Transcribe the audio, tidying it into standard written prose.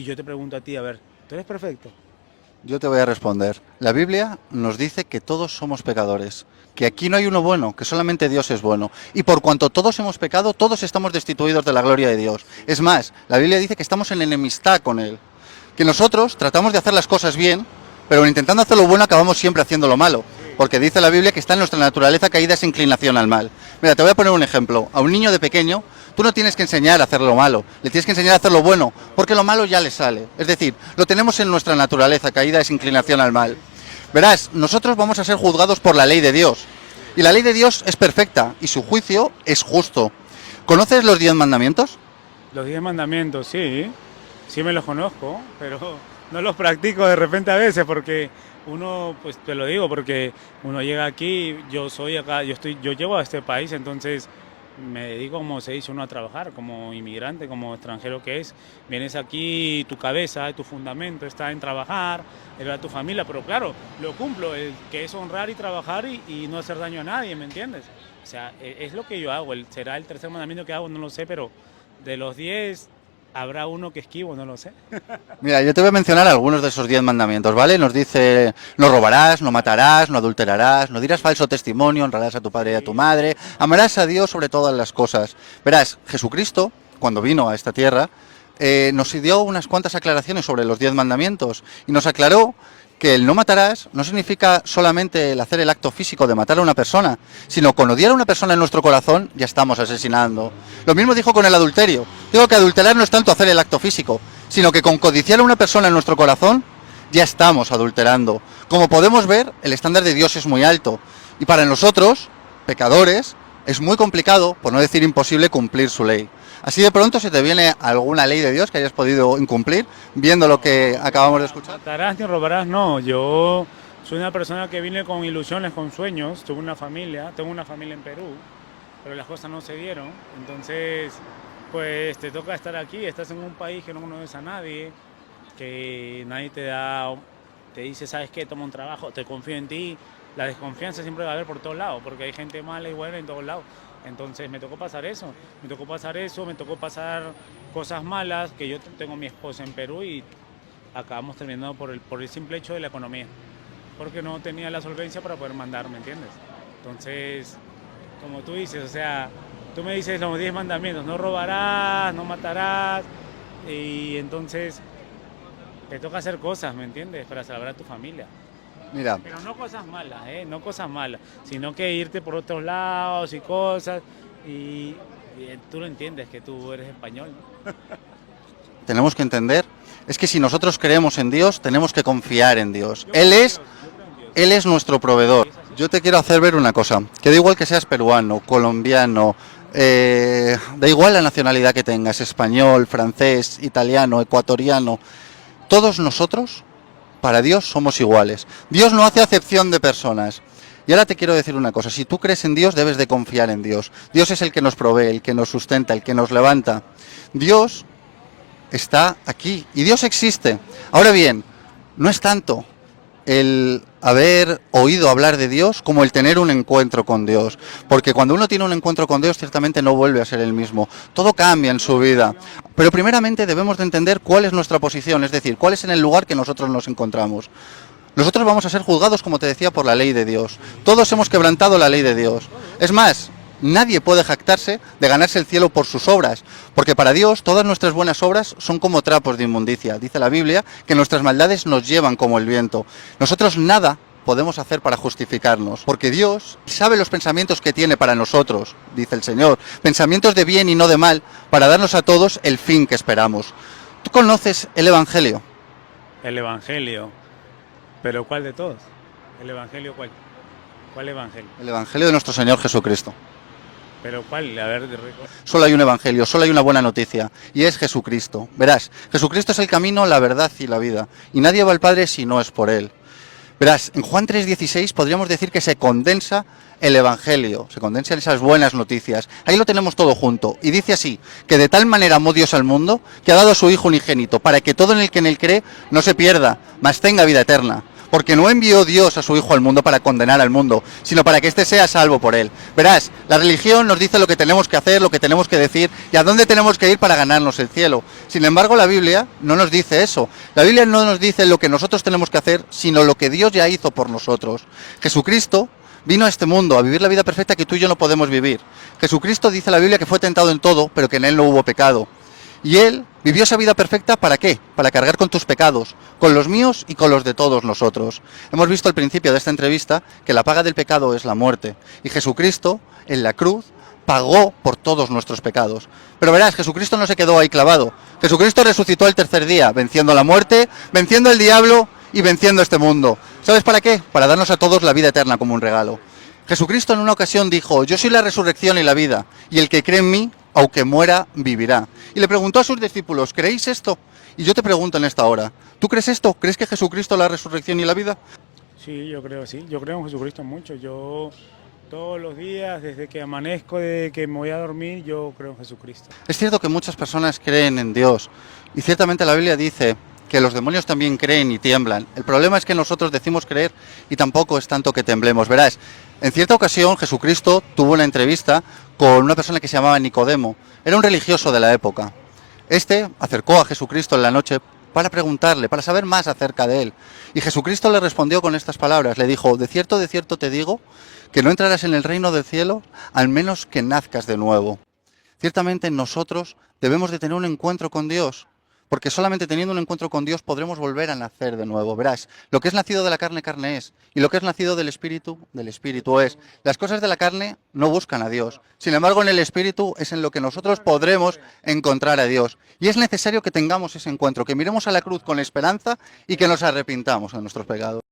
Yo te pregunto a ti, a ver, ¿tú eres perfecto? Yo te voy a responder. La Biblia nos dice que todos somos pecadores, que aquí no hay uno bueno, que solamente Dios es bueno. Y por cuanto todos hemos pecado, todos estamos destituidos de la gloria de Dios. Es más, la Biblia dice que estamos en enemistad con Él, que nosotros tratamos de hacer las cosas bien, pero intentando hacer lo bueno acabamos siempre haciendo lo malo. Sí. Porque dice la Biblia que está en nuestra naturaleza caída esa inclinación al mal. Mira, te voy a poner un ejemplo. A un niño de pequeño, tú no tienes que enseñar a hacer lo malo, le tienes que enseñar a hacer lo bueno, porque lo malo ya le sale. Es decir, lo tenemos en nuestra naturaleza caída esa inclinación al mal. Verás, nosotros vamos a ser juzgados por la ley de Dios. Y la ley de Dios es perfecta y su juicio es justo. ¿Conoces los 10 mandamientos? Los 10 mandamientos, sí, sí me los conozco, pero no los practico de repente a veces porque uno, pues te lo digo, porque uno llega aquí, yo soy acá, yo llego a este país, entonces me dedico, como se dice, uno a trabajar como inmigrante, como extranjero que es. Vienes aquí, tu cabeza, tu fundamento está en trabajar, en ver a tu familia, pero claro, lo cumplo, que es honrar y trabajar y no hacer daño a nadie, ¿me entiendes? O sea, es lo que yo hago, será el tercer mandamiento que hago, no lo sé, pero de los 10 habrá uno que esquivo, no lo sé. Mira, yo te voy a mencionar algunos de esos 10 mandamientos, ¿vale? Nos dice, no robarás, no matarás, no adulterarás, no dirás falso testimonio, honrarás a tu padre y a tu Sí, madre, amarás a Dios sobre todas las cosas. Verás, Jesucristo, cuando vino a esta tierra, nos dio unas cuantas aclaraciones sobre los 10 mandamientos y nos aclaró que el no matarás no significa solamente el hacer el acto físico de matar a una persona, sino con odiar a una persona en nuestro corazón ya estamos asesinando. Lo mismo dijo con el adulterio. Digo que adulterar no es tanto hacer el acto físico, sino que con codiciar a una persona en nuestro corazón ya estamos adulterando. Como podemos ver, el estándar de Dios es muy alto y para nosotros, pecadores, es muy complicado, por no decir imposible, cumplir su ley. Así de pronto se te viene alguna ley de Dios que hayas podido incumplir, viendo lo que acabamos de escuchar. matarás ni robarás, no. Yo soy una persona que vine con ilusiones, con sueños. Tuve una familia, tengo una familia en Perú, pero las cosas no se dieron. Entonces, pues te toca estar aquí, estás en un país que no conoces a nadie, que nadie te da, te dice, ¿sabes qué? Toma un trabajo, te confío en ti. La desconfianza siempre va a haber por todos lados, porque hay gente mala y buena en todos lados. Entonces me tocó pasar eso, me tocó pasar cosas malas, que yo tengo mi esposa en Perú y acabamos terminando por el simple hecho de la economía, porque no tenía la solvencia para poder mandar, ¿me entiendes? Entonces, como tú dices, o sea, tú me dices los 10 mandamientos, no robarás, no matarás, y entonces te toca hacer cosas, ¿me entiendes? Para salvar a tu familia. Mira, Pero no cosas malas, ¿eh? No cosas malas, sino que irte por otros lados y cosas, y, y tú lo entiendes, que tú eres español, ¿no? tenemos que entender, es que si nosotros creemos en Dios, tenemos que confiar en Dios. Yo creo en Dios, yo creo en Dios. Él es nuestro proveedor. Y es así. Yo te quiero hacer ver una cosa, que da igual que seas peruano, colombiano, da igual la nacionalidad que tengas, español, francés, italiano, ecuatoriano, todos nosotros, para Dios, somos iguales. Dios no hace acepción de personas. Y ahora te quiero decir una cosa, si tú crees en Dios, debes de confiar en Dios. Dios es el que nos provee, el que nos sustenta, el que nos levanta. Dios está aquí y Dios existe. Ahora bien, no es tanto el haber oído hablar de Dios como el tener un encuentro con Dios. Porque cuando uno tiene un encuentro con Dios, ciertamente no vuelve a ser el mismo. Todo cambia en su vida. Pero primeramente debemos de entender cuál es nuestra posición, es decir, cuál es en el lugar que nosotros nos encontramos. Nosotros vamos a ser juzgados, como te decía, por la ley de Dios. Todos hemos quebrantado la ley de Dios. Es más, nadie puede jactarse de ganarse el cielo por sus obras, porque para Dios todas nuestras buenas obras son como trapos de inmundicia. Dice la Biblia que nuestras maldades nos llevan como el viento. Nosotros nada podemos hacer para justificarnos, porque Dios sabe los pensamientos que tiene para nosotros, dice el Señor, pensamientos de bien y no de mal, para darnos a todos el fin que esperamos. ¿Tú conoces el Evangelio? El Evangelio. ¿Pero cuál de todos? ¿El Evangelio cuál? ¿Cuál Evangelio? El Evangelio de nuestro Señor Jesucristo. ¿Pero cuál? A ver, Solo hay un evangelio, solo hay una buena noticia, y es Jesucristo. Verás, Jesucristo es el camino, la verdad y la vida, y nadie va al Padre si no es por Él. Verás, en Juan 3:16 podríamos decir que se condensa el evangelio, se condensan esas buenas noticias. Ahí lo tenemos todo junto, y dice así, que de tal manera amó Dios al mundo, que ha dado a su Hijo unigénito, para que todo en el que en él cree no se pierda, mas tenga vida eterna. porque no envió Dios a su Hijo al mundo para condenar al mundo, sino para que éste sea salvo por él. Verás, la religión nos dice lo que tenemos que hacer, lo que tenemos que decir y a dónde tenemos que ir para ganarnos el cielo. Sin embargo, la Biblia no nos dice eso. La Biblia no nos dice lo que nosotros tenemos que hacer, sino lo que Dios ya hizo por nosotros. Jesucristo vino a este mundo a vivir la vida perfecta que tú y yo no podemos vivir. Jesucristo dice la Biblia que fue tentado en todo, pero que en él no hubo pecado. Y él vivió esa vida perfecta ¿para qué? Para cargar con tus pecados, con los míos y con los de todos nosotros. Hemos visto al principio de esta entrevista que la paga del pecado es la muerte. Y Jesucristo, en la cruz, pagó por todos nuestros pecados. Pero verás, Jesucristo no se quedó ahí clavado. Jesucristo resucitó el tercer día, venciendo la muerte, venciendo al diablo y venciendo este mundo. ¿Sabes para qué? Para darnos a todos la vida eterna como un regalo. Jesucristo en una ocasión dijo: yo soy la resurrección y la vida, y el que cree en mí, aunque muera, vivirá. Y le preguntó a sus discípulos: ¿creéis esto? Y yo te pregunto en esta hora, ¿tú crees esto? ¿Crees que Jesucristo es la resurrección y la vida? Sí, yo creo, sí. Yo creo en Jesucristo mucho. Yo todos los días, desde que amanezco, desde que me voy a dormir, yo creo en Jesucristo. Es cierto que muchas personas creen en Dios, y ciertamente la Biblia dice que los demonios también creen y tiemblan. El problema es que nosotros decimos creer y tampoco es tanto que temblemos. Verás, en cierta ocasión Jesucristo tuvo una entrevista con una persona que se llamaba Nicodemo. Era un religioso de la época. Este acercó a Jesucristo en la noche para preguntarle, para saber más acerca de él. Y Jesucristo le respondió con estas palabras. Le dijo: de cierto te digo, que no entrarás en el reino del cielo al menos que nazcas de nuevo. Ciertamente nosotros debemos de tener un encuentro con Dios, porque solamente teniendo un encuentro con Dios podremos volver a nacer de nuevo. Verás, lo que es nacido de la carne, carne es, y lo que es nacido del espíritu es. Las cosas de la carne no buscan a Dios, sin embargo en el espíritu es en lo que nosotros podremos encontrar a Dios. Y es necesario que tengamos ese encuentro, que miremos a la cruz con esperanza y que nos arrepintamos de nuestros pecados.